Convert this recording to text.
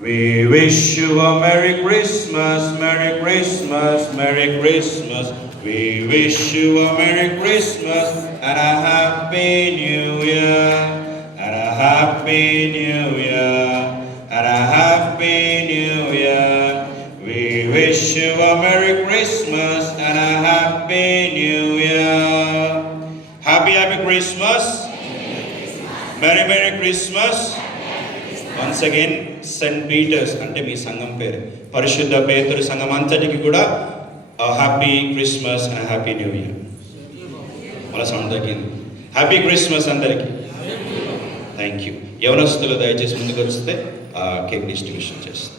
We wish you a Merry Christmas, Merry Christmas, Merry Christmas. We wish you a Merry Christmas and a Happy New Year, and a Happy New Year, and a Happy New Year. We wish you a Merry Christmas and a Happy New Year. Happy Christmas. Merry Christmas. Once again Saint Peter's అంటే మీ సంఘం పేరు, పరిశుద్ధ పేతురు సంఘం అంతటికి కూడా happy Christmas and happy New Year. మళ్ళీ సౌండ్ తగ్గింది. హ్యాపీ క్రిస్మస్ అందరికీ. Thank you. యవనస్తులు దయచేసి ముందుకు వస్తే కేక్ డిస్ట్రిబ్యూషన్ చేస్తాం.